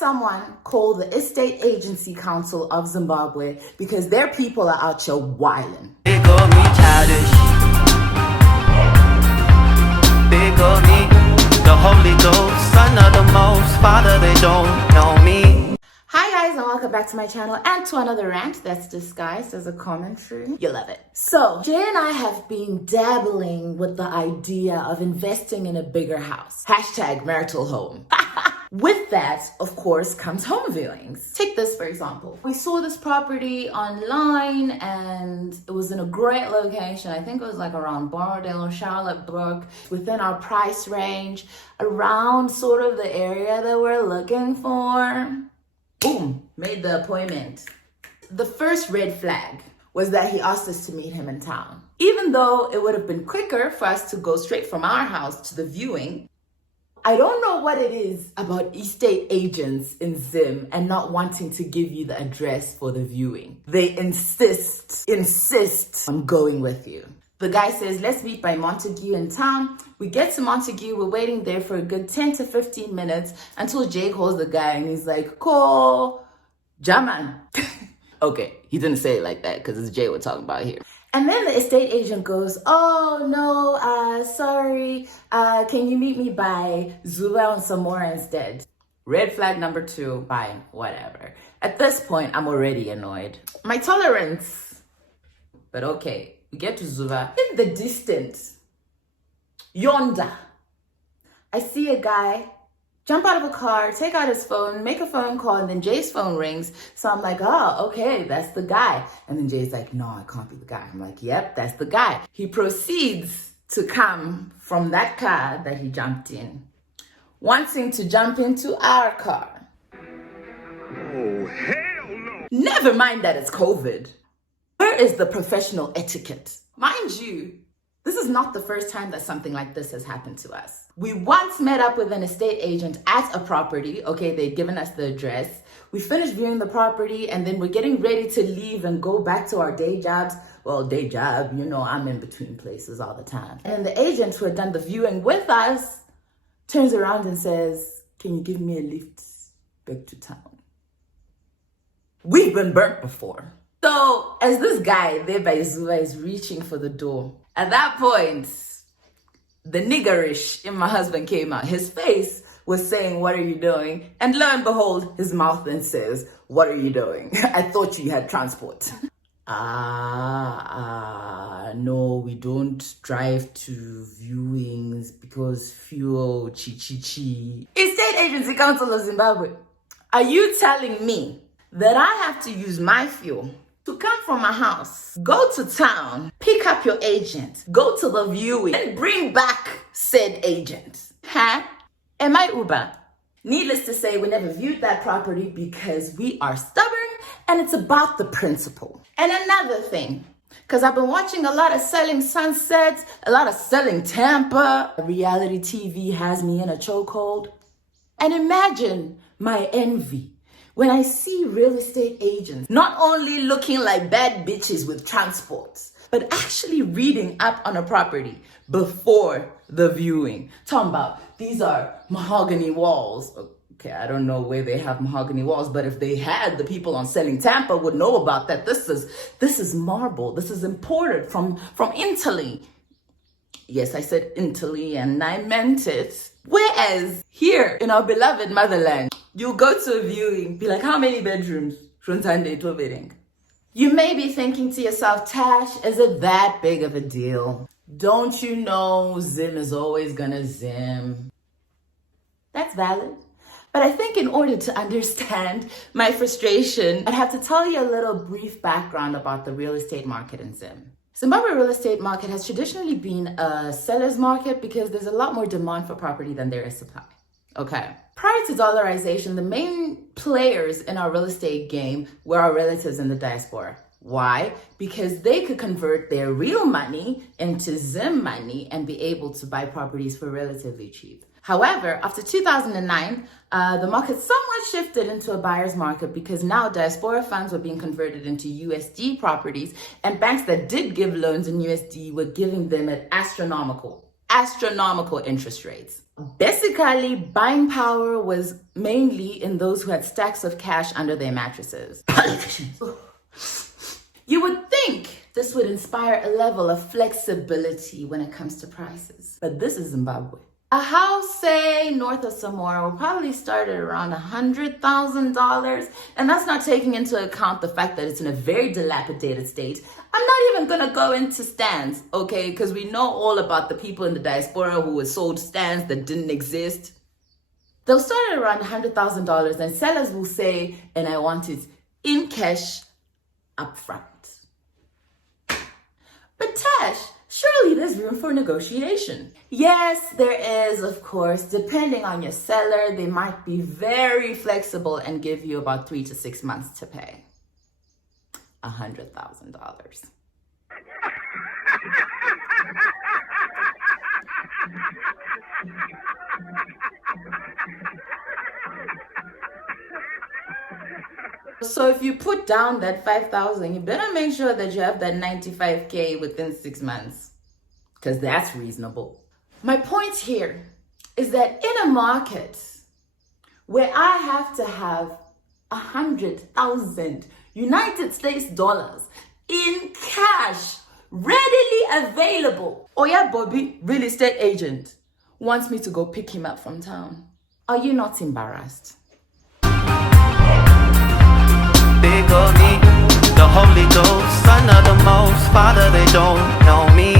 someone call the Estate Agency Council of Zimbabwe because their people are out here wilding. They call me childish. They call me the Holy Ghost, son of the Most, Father, they don't know me. Hi guys, and welcome back to my channel and to another rant that's disguised as a commentary. You love it. So Jay and I have been dabbling with the idea of investing in a bigger house. Hashtag marital home. With that, of course, comes home viewings. Take this for example. We saw this property online and it was in a great location. I think it was like around Borrowdale or Charlotte Brook, within our price range, around sort of the area that we're looking for. Boom, made the appointment. The first red flag was that he asked us to meet him in town. Even though it would have been quicker for us to go straight from our house to the viewing, I don't know what it is about estate agents in Zim and not wanting to give you the address for the viewing. They insist on going with you. The guy says, let's meet by Montague in town. We get to Montague, we're waiting there for a good 10 to 15 minutes until Jay calls the guy and he's like, call Jaman. Okay, he didn't say it like that because it's Jay we're talking about here. And then the estate agent goes, oh no, sorry, can you meet me by Zuba and Samora instead? Red flag number 2, fine, whatever. At this point, I'm already annoyed. My tolerance, but okay. We get to Zuba. In the distance, yonder, I see a guy jump out of a car, take out his phone, make a phone call, and then Jay's phone rings. So I'm like, oh, okay, that's the guy. And then Jay's like, no, it can't be the guy. I'm like, yep, that's the guy. He proceeds to come from that car that he jumped in, wanting to jump into our car. Oh, hell no! Never mind that it's COVID. Where is the professional etiquette? Mind you, this is not the first time that something like this has happened to us. We once met up with an estate agent at a property. Okay, they'd given us the address. We finished viewing the property and then we're getting ready to leave and go back to our day jobs. Well, day job, you know, I'm in between places all the time. And the agent who had done the viewing with us turns around and says, can you give me a lift back to town? We've been burnt before. So as this guy there by Zuba is reaching for the door, at that point, the niggerish in my husband came out. His face was saying, what are you doing? And lo and behold, his mouth then says, what are you doing? I thought you had transport. No, we don't drive to viewings because fuel, chi. Estate Agency Council of Zimbabwe, are you telling me that I have to use my fuel to come from my house, go to town, pick up your agent, go to the viewing, and bring back said agent? Huh? Am I Uber? Needless to say, we never viewed that property because we are stubborn and it's about the principle. And another thing, because I've been watching a lot of Selling Sunsets, a lot of Selling Tampa. Reality TV has me in a chokehold. And imagine my envy when I see real estate agents not only looking like bad bitches with transports, but actually reading up on a property before the viewing. Talking about, these are mahogany walls. Okay, I don't know where they have mahogany walls, but if they had, the people on Selling Tampa would know about that. This is marble. This is imported from Italy. Yes, I said Italy and I meant it. Whereas here in our beloved motherland, you go to a viewing, be like, how many bedrooms? You may be thinking to yourself, Tash, is it that big of a deal? Don't you know Zim is always gonna Zim? That's valid. But I think in order to understand my frustration, I'd have to tell you a little brief background about the real estate market in Zim. Zimbabwe real estate market has traditionally been a seller's market because there's a lot more demand for property than there is supply. Okay. Prior to dollarization, the main players in our real estate game were our relatives in the diaspora. Why? Because they could convert their real money into Zim money and be able to buy properties for relatively cheap. However, after 2009, the market somewhat shifted into a buyer's market because now diaspora funds were being converted into USD properties, and banks that did give loans in USD were giving them at astronomical astronomical interest rates. Basically, buying power was mainly in those who had stacks of cash under their mattresses. Politicians. You would think this would inspire a level of flexibility when it comes to prices. But this is Zimbabwe. A house, say, north of Samora will probably start at around $100,000. And that's not taking into account the fact that it's in a very dilapidated state. I'm not even gonna go into stands, okay? Because we know all about the people in the diaspora who were sold stands that didn't exist. They'll start at around $100,000 and sellers will say, and I want it in cash up front. But Tash, surely there's room for negotiation. Yes, there is, of course. Depending on your seller, they might be very flexible and give you about 3 to 6 months to pay. $100,000. So if you put down that 5,000, you better make sure that you have that 95K within 6 months, because that's reasonable. My point here is that in a market where I have to have 100,000 United States dollars in cash readily available, oh yeah, Bobby, real estate agent, wants me to go pick him up from town. Are you not embarrassed? Big on me, the Holy Ghost, Son of the Most, Father, they don't know me.